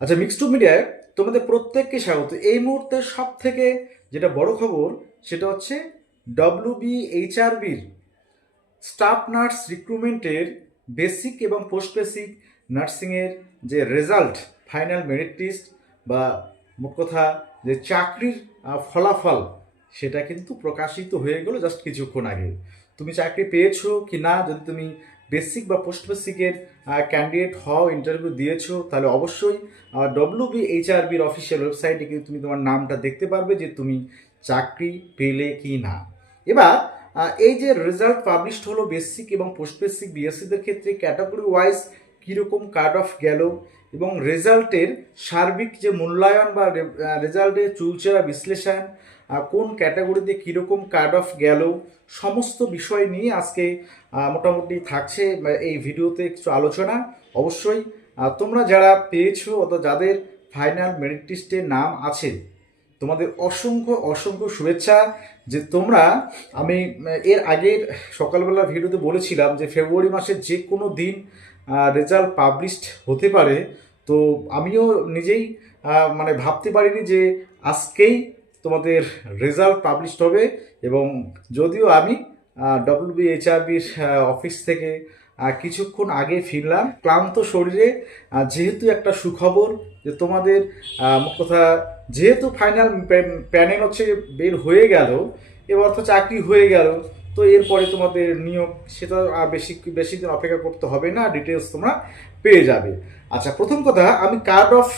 আচ্ছা, মিক্সড মিডিয়ায় তোমাদের প্রত্যেককে স্বাগত। এই মুহূর্তে সব থেকে যেটা বড় খবর সেটা হচ্ছে ডব্লিউবিএইচআরবির স্টাফ নার্স রিক্রুটমেন্টের বেসিক এবং পোস্ট বেসিক নার্সিংয়ের যে রেজাল্ট, ফাইনাল মেরিট লিস্ট বা মোট কথা যে চাকরির ফলাফল, সেটা কিন্তু প্রকাশিত হয়ে গেল জাস্ট কিছুক্ষণ আগে। তুমি চাকরি পেয়েছো কি না, যদি তুমি বেসিক বা পোস্ট বেসিকের ক্যান্ডিডেট হও, ইন্টারভিউ দিয়েছো, তাহলে অবশ্যই ডব্লিউবিএইচআরবির অফিসিয়াল ওয়েবসাইটে কিন্তু তুমি তোমার নামটা দেখতে পারবে যে তুমি চাকরি পেলে কি না। এবার এই যে রেজাল্ট পাবলিশড হলো বেসিক এবং পোস্ট বেসিক বিএসসিদের ক্ষেত্রে ক্যাটাগরি ওয়াইজ কীরকম কাট অফ গেল এবং রেজাল্টের সার্বিক যে মূল্যায়ন বা রেজাল্টের চুলচেরা বিশ্লেষণ, কোন ক্যাটাগরিতে কীরকম কাট অফ গেল, সমস্ত বিষয় নিয়ে আজকে মোটামুটি থাকছে এই ভিডিওতে কিছু আলোচনা। অবশ্যই তোমরা যারা পেয়েছো অথবা যাদের ফাইনাল মেরিট লিস্টে নাম আছে, তোমাদের অসংখ্য অসংখ্য শুভেচ্ছা। যে তোমরা, আমি এর আগের সকালবেলা ভিডিওতে বলেছিলাম যে ফেব্রুয়ারি মাসের যে কোনো দিন রেজাল্ট পাবলিশড হতে পারে। তো আমিও নিজেই মানে ভাবতে পারিনি যে আজকেই তোমাদের রেজাল্ট পাবলিশড হবে। এবং যদিও আমি ডব্লিউবিএইচআরবির অফিস থেকে কিছুক্ষণ আগে ফিরলাম ক্লান্ত শরীরে, যেহেতু একটা সুখবর যে তোমাদের মোট কথা যেহেতু ফাইনাল প্যানেল হচ্ছে বের হয়ে গেল, এবার তো চাকরি হয়ে গেল, তো এরপরে তোমাদের নিয়োগ সেটা আর বেশি দিন অপেক্ষা করতে হবে না, ডিটেলস তোমরা পেয়ে যাবে। আচ্ছা, প্রথম কথা আমি কার্ড অফ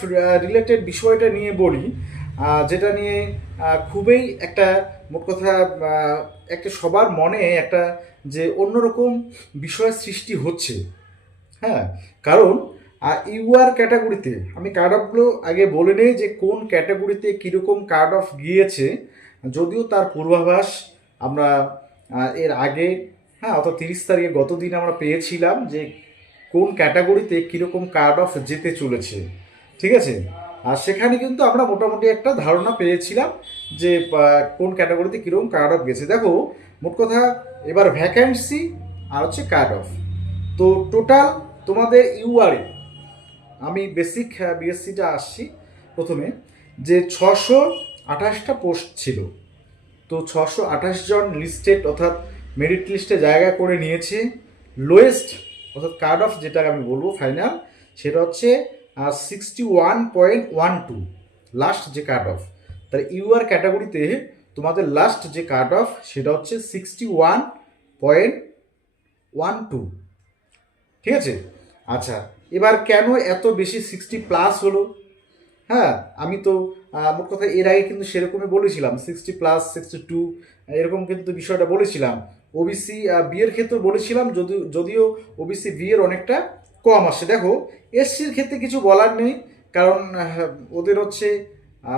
রিলেটেড বিষয়টা নিয়ে বলি, যেটা নিয়ে খুবই একটা মোট কথা একটা সবার মনে একটা যে অন্যরকম বিষয়ের সৃষ্টি হচ্ছে। হ্যাঁ, কারণ ইউআর ক্যাটাগরিতে আমি কার্ড অফগুলো আগে বলে নেই যে কোন ক্যাটাগরিতে কীরকম কার্ড অফ গিয়েছে। যদিও তার পূর্বাভাস আমরা এর আগে, হ্যাঁ, অর্থাৎ 30 তারিখে গত দিন আমরা পেয়েছিলাম যে কোন ক্যাটাগরিতে কীরকম কার্ড অফ যেতে চলেছে, ঠিক আছে। আর সেখানে কিন্তু আমরা মোটামুটি একটা ধারণা পেয়েছিলাম যে কোন ক্যাটাগরিতে কীরকম কার্ড অফ গেছে। দেখো, মোট কথা এবার ভ্যাকেন্সি আর হচ্ছে কার্ড অফ, তো টোটাল তোমাদের ইউআরএ, আমি বেসিক বিএসসিটা আসছি প্রথমে, যে 628টা পোস্ট ছিল। তো 628 জন লিস্টেড অর্থাৎ মেরিট লিস্টে জায়গা করে নিয়েছে। লোয়েস্ট অর্থাৎ কার্ড অফ যেটা আমি বলবো ফাইনাল, সেটা হচ্ছে 61.12 লাস্ট যে কার্ড অফ। তাহলে ইউআর ক্যাটাগরিতে তোমাদের লাস্ট যে কার্ড অফ সেটা হচ্ছে 61.12, ঠিক আছে। আচ্ছা, এবার কেন এত বেশি 60+ হলো? হ্যাঁ, আমি তো মোট কথা এর আগে কিন্তু সেরকমই বলেছিলাম, 60+, 62 এরকম কিন্তু বিষয়টা বলেছিলাম। ওবিসি বিয়ের ক্ষেত্রে বলেছিলাম, যদিও ওবিসি বিয়ের অনেকটা কম আসে। দেখো, এসসির ক্ষেত্রে কিছু বলার নেই, কারণ ওদের হচ্ছে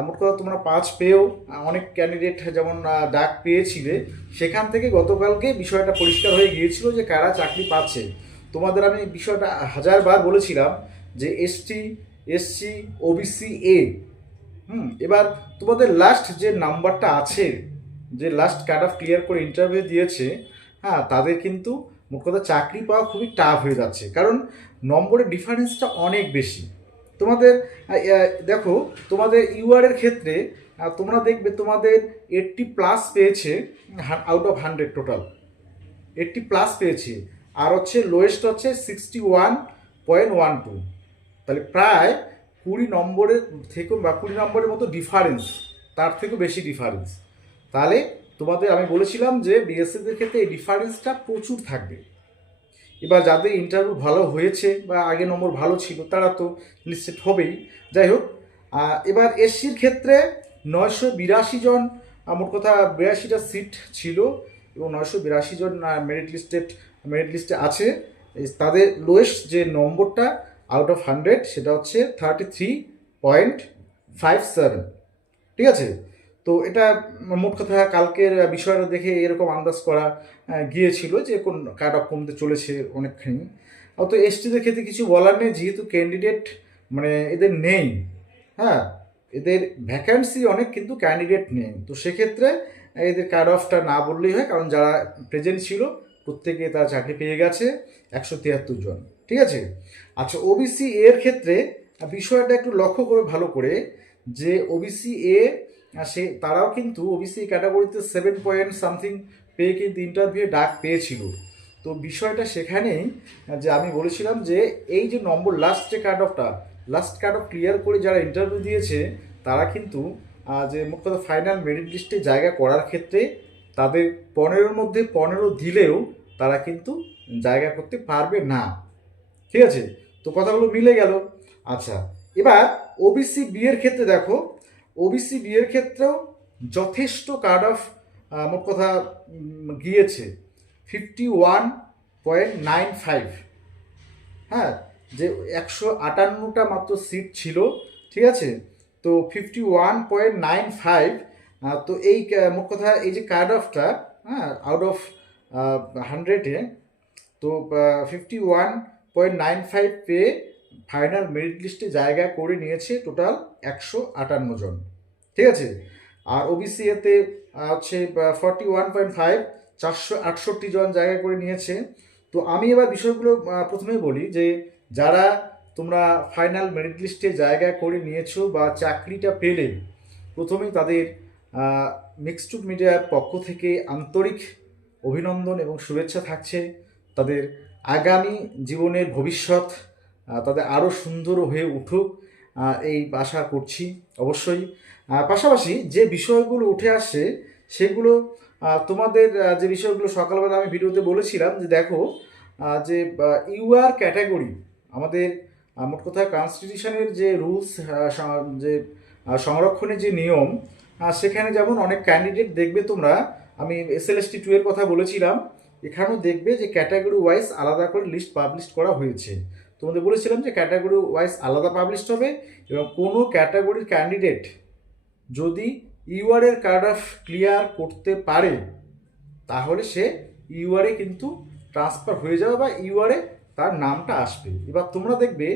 মোট কথা তোমরা 5 পেয়েও অনেক ক্যান্ডিডেট যেমন ডাক পেয়েছিলে, সেখান থেকে গতকালকে বিষয়টা পরিষ্কার হয়ে গিয়েছিল যে কারা চাকরি পাচ্ছে। তোমাদের আমি বিষয়টা হাজারবার বলেছিলাম যে এসটি, এসসি, ওবিসি এ, এবার তোমাদের লাস্ট যে নাম্বারটা আছে, যে লাস্ট কাট অফ ক্লিয়ার করে ইন্টারভিউ দিয়েছে, হ্যাঁ, তাদের কিন্তু মোট কথা চাকরি পাওয়া খুবই টাফ হয়ে যাচ্ছে, কারণ নম্বরের ডিফারেন্সটা অনেক বেশি। তোমাদের দেখো, তোমাদের ইউআর এর ক্ষেত্রে তোমরা দেখবে তোমাদের 80+ পেয়েছে আউট অফ 100, টোটাল 80+ পেয়েছে। আর হচ্ছে লোয়েস্ট হচ্ছে 61.12, তাহলে প্রায় 20 নম্বরের থেকে বা 20 নম্বরের মতো ডিফারেন্স, তার থেকেও বেশি ডিফারেন্স। তাহলে তোমাদের আমি বলেছিলাম যে বিএসসিদের ক্ষেত্রে এই ডিফারেন্সটা প্রচুর থাকবে। এবার যাদের ইন্টারভিউ ভালো হয়েছে বা আগে নম্বর ভালো ছিল তারা তো লিস্টেড হবেই। যাই হোক, এবার এসসির ক্ষেত্রে 982 জন, মোট কথা 82টা সিট ছিল এবং 982 জন মেরিট লিস্টে আছে। তাদের লোয়েস্ট যে নম্বরটা আউট অফ 100 সেটা হচ্ছে 33.57, ঠিক আছে। তো এটা মোট কথা কালকের বিষয়টা দেখে এরকম আন্দাজ করা গিয়েছিল যে কোন কাট অফ কমতে চলেছে অনেকখানি। অত এসটিদের ক্ষেত্রে কিছু বলার নেই, যেহেতু ক্যান্ডিডেট মানে এদের নেই, হ্যাঁ, এদের ভ্যাকান্সি অনেক কিন্তু ক্যান্ডিডেট নেই। তো সেক্ষেত্রে এদের কাট অফটা না বললেই হয়, কারণ যারা প্রেজেন্ট ছিল প্রত্যেকে তারা চাকরি পেয়ে গেছে, 173 জন, ঠিক আছে। আচ্ছা, ওবিসি এর ক্ষেত্রে বিষয়টা একটু লক্ষ্য করে ভালো করে যে ওবিসি এ সে তারাও কিন্তু ওবিসি ক্যাটাগরিতে 7 সামথিং পেয়ে কিন্তু ইন্টারভিউ ডাক পেয়েছিল। তো বিষয়টা সেখানেই যে আমি বলেছিলাম যে এই যে নম্বর লাস্ট কাট অফ ক্লিয়ার করে যারা ইন্টারভিউ দিয়েছে তারা কিন্তু যে মোট কথা ফাইনাল মেরিট লিস্টে জায়গা করার ক্ষেত্রে তাদের 15-র মধ্যে 15 দিলেও তারা কিন্তু জায়গা করতে পারবে না। ঠিক আছে, তো কথাগুলো মিলে গেল। আচ্ছা, এবার ওবিসি বি এর ক্ষেত্রে দেখো, ওবিসি বি এর ক্ষেত্রেও যথেষ্ট কাট অফ মোট কথা গিয়েছে 51.95। হ্যাঁ, যে 158টা মাত্র সিট ছিল, ঠিক আছে, তো 51.95। তো এই মোট কথা এই যে কাট অফটা, হ্যাঁ, আউট অফ 100-এ তো 51.95 পেয়ে ফাইনাল মেরিট লিস্টে জায়গা করে নিয়েছে টোটাল 158 জন। ঠিক আছে, আর ওবিসি এতে হচ্ছে 41.5, 468 জন জায়গা করে নিয়েছে। তো আমি এবার বিষয়গুলো প্রথমেই বলি যে যারা তোমরা ফাইনাল মেরিট লিস্টে জায়গা করে নিয়েছো বা চাকরিটা পেলে, প্রথমেই তাদের মিক্সড মিডিয়ার পক্ষ থেকে আন্তরিক অভিনন্দন এবং শুভেচ্ছা থাকছে। তাদের আগামী জীবনের ভবিষ্যৎ তাদের আরও সুন্দর হয়ে উঠুক এই আশা করছি অবশ্যই। পাশাপাশি যে বিষয়গুলো উঠে আসছে সেগুলো তোমাদের যে বিষয়গুলো সকালবেলা আমি ভিডিওতে বলেছিলাম যে দেখো যে ইউআর ক্যাটাগরি আমাদের মোট কথা কনস্টিটিউশনের যে রুলস, যে সংরক্ষণের যে নিয়ম, সেখানে যেমন অনেক ক্যান্ডিডেট দেখবে তোমরা, আমি SLST 2 এর কথা বলেছিলাম, এখানেও দেখবে যে ক্যাটাগরি ওয়াইজ আলাদা করে লিস্ট পাবলিশ করা হয়েছে। তোমাদের বলেছিলাম যে ক্যাটাগরি ওয়াইজ আলাদা পাবলিশ হবে এবং কোনো ক্যাটাগরির ক্যান্ডিডেট যদি ইউআরের কাট অফ ক্লিয়ার করতে পারে তাহলে সে ইউআরে কিন্তু ট্রান্সফার হয়ে যাবে বা ইউআরে তার নামটা আসবে। এবার তোমরা দেখবে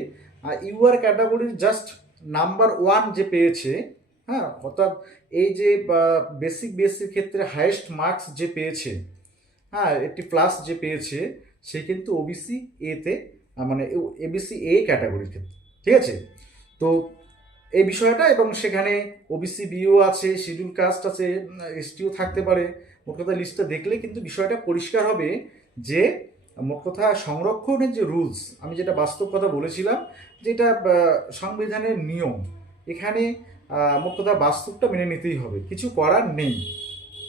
ইউআর ক্যাটাগরির জাস্ট নাম্বার 1 যে পেয়েছে, হ্যাঁ, অর্থাৎ এই যে বেসিক বিএসসির ক্ষেত্রে হাইয়েস্ট মার্কস যে পেয়েছে, হ্যাঁ, 80+ যে পেয়েছে, সে কিন্তু ওবিসি এতে মানে এবিসি এ ক্যাটাগরির ক্ষেত্রে। ঠিক আছে, তো এই বিষয়টা, এবং সেখানে ওবিসি বিও আছে, শিডিউল কাস্ট আছে, এসটিও থাকতে পারে। মোট কথা লিস্টটা দেখলে কিন্তু বিষয়টা পরিষ্কার হবে যে মোট কথা সংরক্ষণের যে রুলস, আমি যেটা বাস্তব কথা বলেছিলাম যেটা সংবিধানের নিয়ম, এখানে মোট কথা বাস্তবটা মেনে নিতেই হবে, কিছু করার নেই।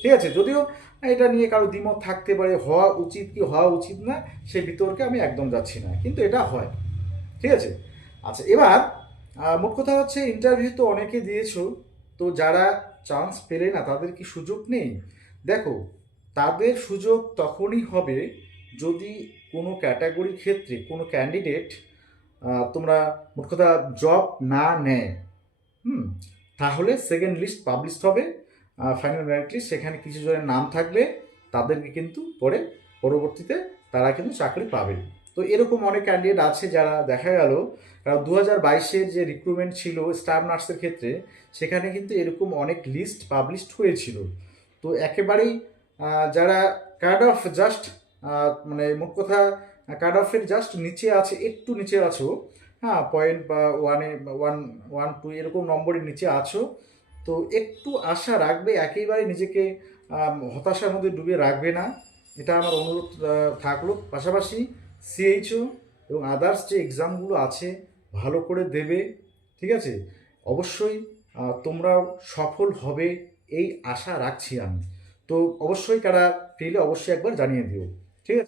ঠিক আছে, যদিও এটা নিয়ে কারো দ্বিমত থাকতে পারে, হওয়া উচিত কি হওয়া উচিত না সেই বিতর্কে আমি একদম যাচ্ছি না, কিন্তু এটা হয়। ঠিক আছে, আচ্ছা, এবার মোট কথা হচ্ছে ইন্টারভিউ তো অনেকে দিয়েছো, তো যারা চান্স পেলে না তাদের কি সুযোগ নেই? দেখো, তাদের সুযোগ তখনই হবে যদি কোনো ক্যাটাগরির ক্ষেত্রে কোনো ক্যান্ডিডেট তোমরা মোট কথা জব না নেয়, তাহলে সেকেন্ড লিস্ট পাবলিশ হবে, ফাইনাল মেরিট লিস্ট, সেখানে কিছু জনের নাম থাকবে, তাদেরকে কিন্তু পরবর্তীতে তারা কিন্তু চাকরি পাবে। তো এরকম অনেক ক্যান্ডিডেট আছে যারা দেখা গেল 2022-এর যে রিক্রুটমেন্ট ছিল স্টাফ নার্সের ক্ষেত্রে, সেখানে কিন্তু এরকম অনেক লিস্ট পাবলিশড হয়েছিল। তো একেবারেই যারা কাট অফ জাস্ট মানে মোট কথা কাট অফের জাস্ট নিচে আছে, একটু নিচে আছো, হ্যাঁ, পয়েন্ট বা 1-2 এরকম নম্বরের নিচে আছো, তো একটু আশা রাখবে, একেবারে নিজেকে হতাশার মধ্যে ডুবে রাখবে না, এটা আমার অনুরোধ থাকলো। পাশাপাশি সিএইচও এবং আদার্স যে এক্সামগুলো আছে ভালো করে দেবে। ঠিক আছে, অবশ্যই তোমরাও সফল হবে এই আশা রাখছি আমি। তো অবশ্যই কারা পেলে অবশ্যই একবার জানিয়ে দিও।